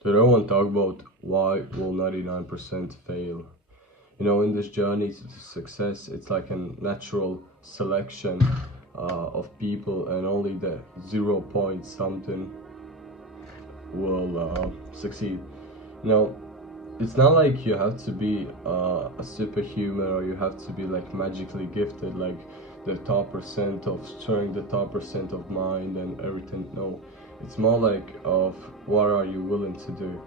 Today I want to talk about why will 99% fail. In this journey to success, it's like a natural selection of people, and only the 0 point something will succeed. You know, it's not like you have to be a superhuman, or you have to be like magically gifted, like the top percent of strength, the top percent of mind and everything. No, it's more like of what are you willing to do.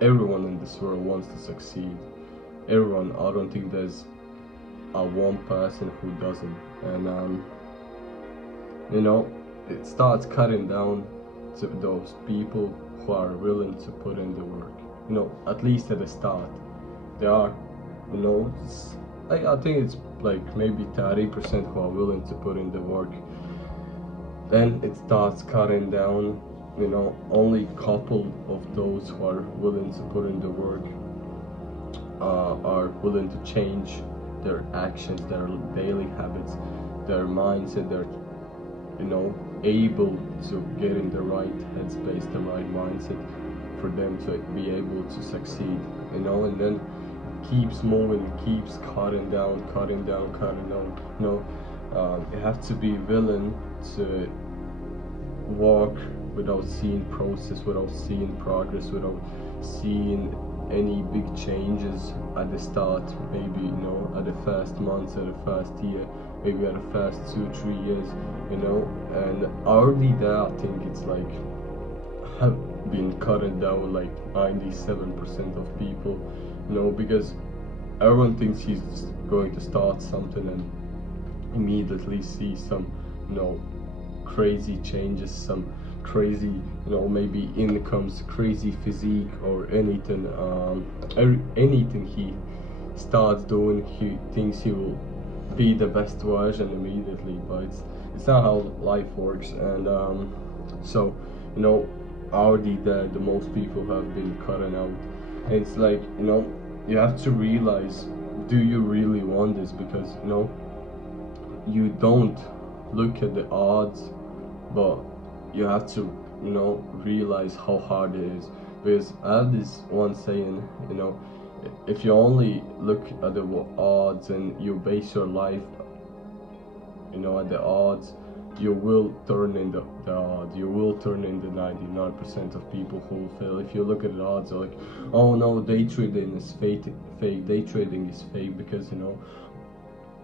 Everyone in this world wants to succeed. Everyone. I don't think there's a one person who doesn't. And you know it starts cutting down to those people who are willing to put in the work. At least at the start they are. I think it's like maybe 30% who are willing to put in the work. Then it starts cutting down. Only couple of those who are willing to put in the work are willing to change their actions, their daily habits, their mindset. They're able to get in the right headspace, the right mindset for them to be able to succeed. And then keeps moving, keeps cutting down. You have to be willing to walk without seeing process, without seeing progress, without seeing any big changes at the start. Maybe at the first months, at the first year, maybe at the first 2-3 years. And already there, I think it's like have been cutting down like 97% of people. Because everyone thinks he's going to start something and immediately see some crazy changes, some crazy maybe incomes, crazy physique, or anything. Anything he starts doing, he thinks he will be the best version immediately, but it's not how life works. And so already the most people have been cutting out. And it's like you have to realize, do you really want this? Because you don't look at the odds, but you have to realize how hard it is. Because I have this one saying, if you only look at the odds and you base your life at the odds, you will turn in the odds. You will turn in the 99% of people who will fail. If you look at the odds, like, oh no, day trading is fake. Day trading is fake, because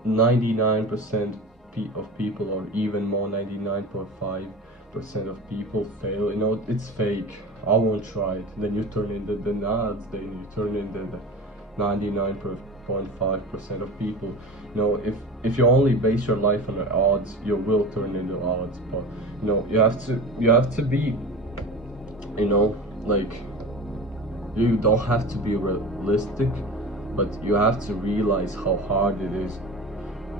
99% of people, or even more, 99.5% of people fail. It's fake, I won't try it. Then you turn into the odds, then you turn into the 99.5% of people. If you only base your life on the odds, you will turn into odds. But you have to be like, you don't have to be realistic, but you have to realize how hard it is.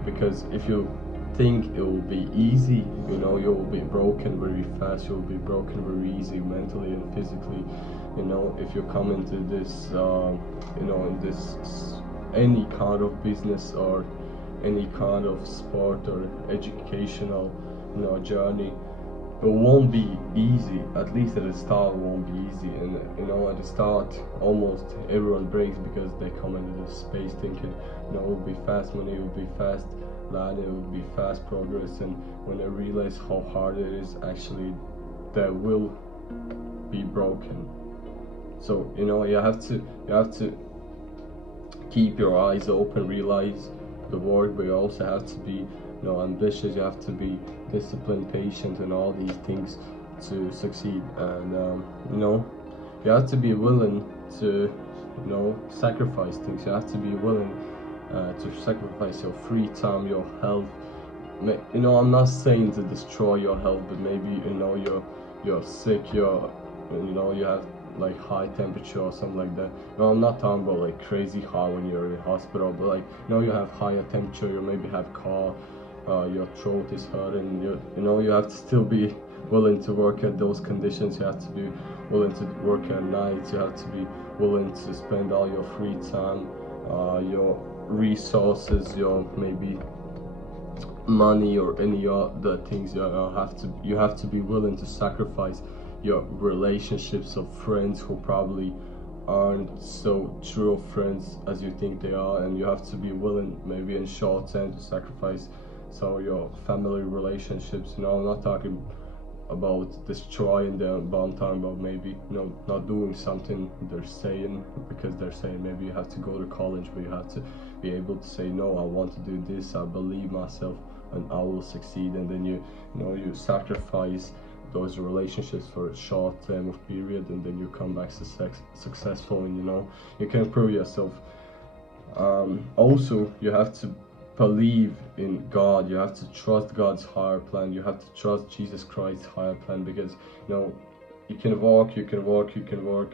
Because if you think it will be easy, you will be broken very fast. You'll be broken very easy, mentally and physically. If you come into this in this any kind of business, or any kind of sport or educational journey, it won't be easy. At least at the start, it won't be easy. And at the start, almost everyone breaks, because they come into this space thinking it will be fast money, it will be fast land, it will be fast progress. And when they realize how hard it is, actually they will be broken. So you have to keep your eyes open, realize the work, but you also have to be ambitious. You have to be disciplined, patient, and all these things to succeed. And you have to be willing to sacrifice things. You have to be willing to sacrifice your free time, your health. I'm not saying to destroy your health, but maybe you're sick, you have like high temperature or something like that. I'm not talking about like crazy high when you're in hospital, but like you have higher temperature, you maybe have cough, your throat is hurting. You have to still be willing to work at those conditions. You have to be willing to work at night. You have to be willing to spend all your free time, your resources, your maybe money, or any other things. You have to be willing to sacrifice your relationships of friends who probably aren't so true of friends as you think they are, and you have to be willing maybe in short term to sacrifice some of your family relationships. I'm not talking about destroying them, but I'm talking about maybe not doing something they're saying because they're saying. Maybe you have to go to college, but you have to be able to say, no, I want to do this, I believe myself and I will succeed. And then you sacrifice those relationships for a short term of period, and then you come back successful, and you can prove yourself. Also, you have to believe in God. You have to trust God's higher plan. You have to trust Jesus Christ's higher plan, because you can walk,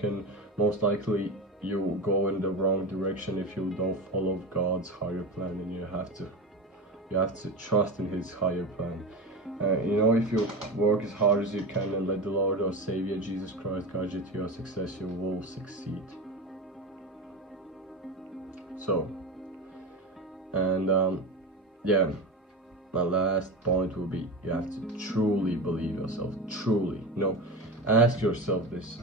and most likely you go in the wrong direction if you don't follow God's higher plan. And you have to trust in His higher plan. If you work as hard as you can and let the Lord or Savior Jesus Christ guide you to your success, you will succeed. So, and yeah, my last point will be, you have to truly believe yourself. Truly, ask yourself this: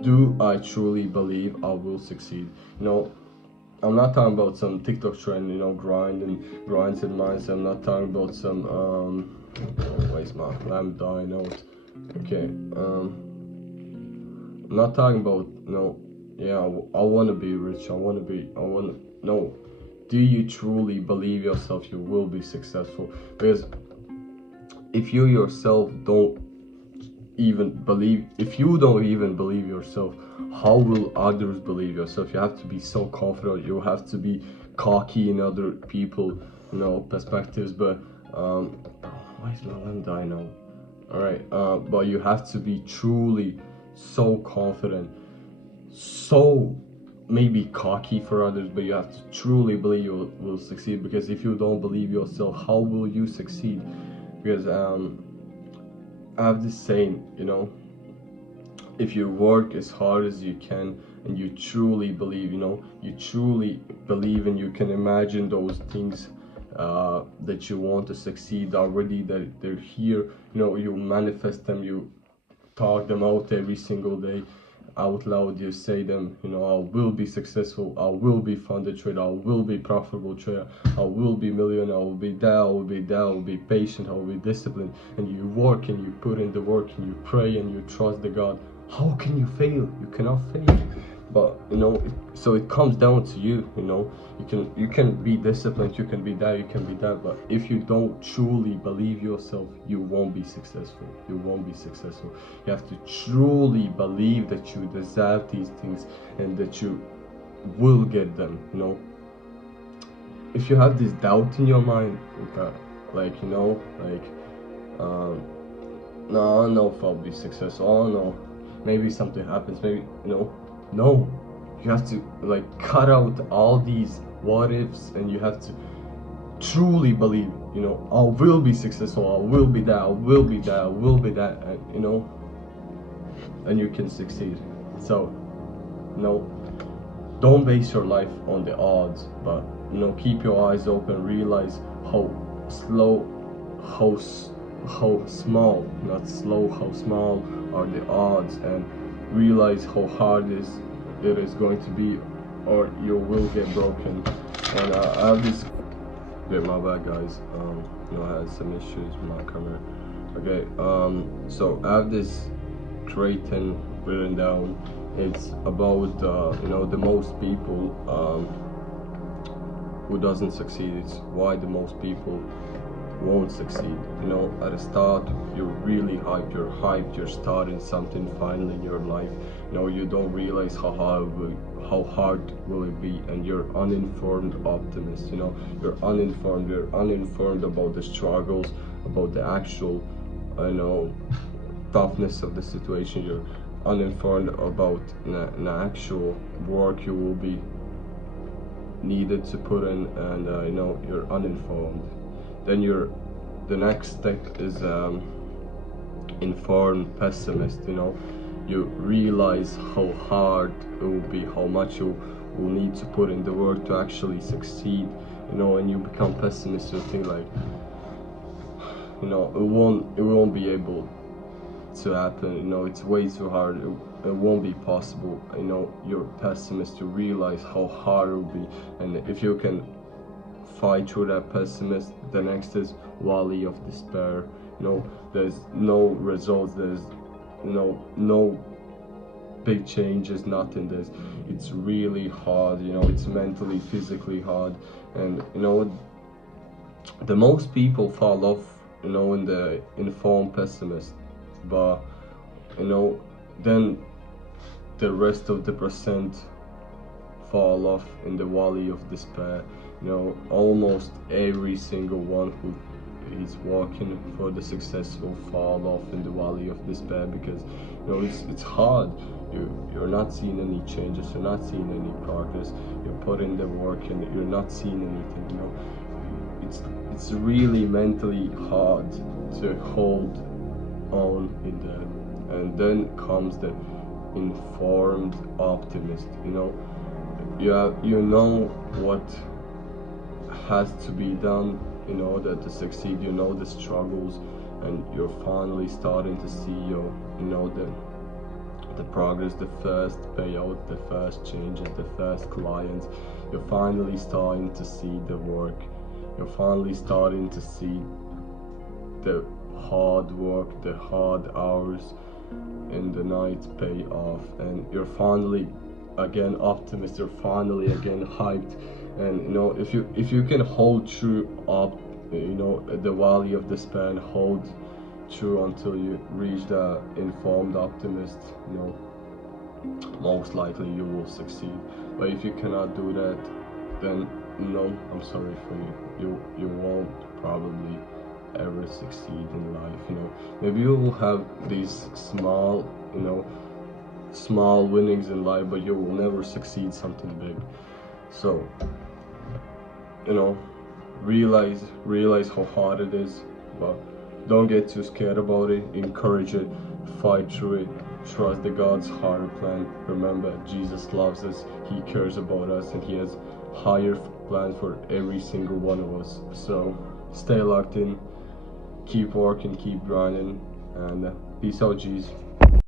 do I truly believe I will succeed? I'm not talking about some TikTok trend, grinds and minds. I'm not talking about some where's my lamp dying out? Okay, I'm not talking about I want to be rich. No. Do you truly believe yourself you will be successful? Because if you yourself don't even believe, if you don't even believe yourself, how will others believe yourself? You have to be so confident. You have to be cocky in other people, perspectives. But why is my lamp dying out? All right, but you have to be truly so confident, so maybe cocky for others, but you have to truly believe you will succeed. Because if you don't believe yourself, how will you succeed? Because I have this saying, if you work as hard as you can and you truly believe, and you can imagine those things that you want to succeed already, that they're here, you manifest them, you talk them out every single day out loud. You say them, I will be successful, I will be funded trader, I will be profitable trader, I will be millionaire, I will be that, I will be that, I will be patient, I will be disciplined. And you work and you put in the work and you pray and you trust the God. How can you fail? You cannot fail. But so it comes down to you. You can be disciplined, you can be that, you can be that, but if you don't truly believe yourself, you won't be successful. You have to truly believe that you deserve these things and that you will get them. If you have this doubt in your mind, no, I don't know if I'll be successful, I don't know, maybe something happens, maybe no, you have to cut out all these what ifs, and you have to truly believe, I will be successful, I will be that, I will be that, I will be that, and and you can succeed. So don't base your life on the odds, but keep your eyes open, realize how small, not slow, how small are the odds, and realize how hard it is going to be, or you will get broken. And I have this, my bad guys, I had some issues with my camera. Okay, so I have this great thing written down. It's about the most people who doesn't succeed. It's why the most people won't succeed. At the start you're really hyped, you're starting something finally in your life. You don't realize how hard will it be, and you're uninformed optimist. You're uninformed about the struggles, about the actual toughness of the situation. You're uninformed about the actual work you will be needed to put in, and you're uninformed. Then the next step is informed pessimist. You realize how hard it will be, how much you will need to put in the work to actually succeed. And you become pessimist. You think it won't be able to happen. You know, it's way too hard. It won't be possible. You know, you're pessimist, you realize how hard it will be, and if you can fight through that pessimist, the next is valley of despair. You know, there's no results, there's no big changes, nothing. It's really hard. You know, it's mentally, physically hard, and you know, the most people fall off, you know, in the informed pessimist, but you know, then the rest of the percent fall off in the valley of despair. You know, almost every single one who is working for the success will fall off in the valley of despair, because you know, it's hard. You're not seeing any changes, you're not seeing any progress, you're putting the work and you're not seeing anything. You know, it's really mentally hard to hold on in there. And then comes the informed optimist. You know, you know what has to be done in order to succeed. You know the struggles, and you're finally starting to see the progress, the first payout, the first changes, the first clients. You're finally starting to see the work. You're finally starting to see the hard work, the hard hours in the night pay off, and you're finally again optimistic. You're finally again hyped. And you know, if you can hold true up, you know, the valley of despair, and hold true until you reach the informed optimist, you know, most likely you will succeed. But if you cannot do that, then no, I'm sorry for you. You won't probably ever succeed in life. You know, maybe you will have these small, you know, small winnings in life, but you will never succeed something big. So, you know, realize how hard it is, but don't get too scared about it. Encourage it, fight through it, trust the God's higher plan. Remember, Jesus loves us, He cares about us, and He has higher plans for every single one of us. So stay locked in, keep working, keep grinding, and peace out, G's.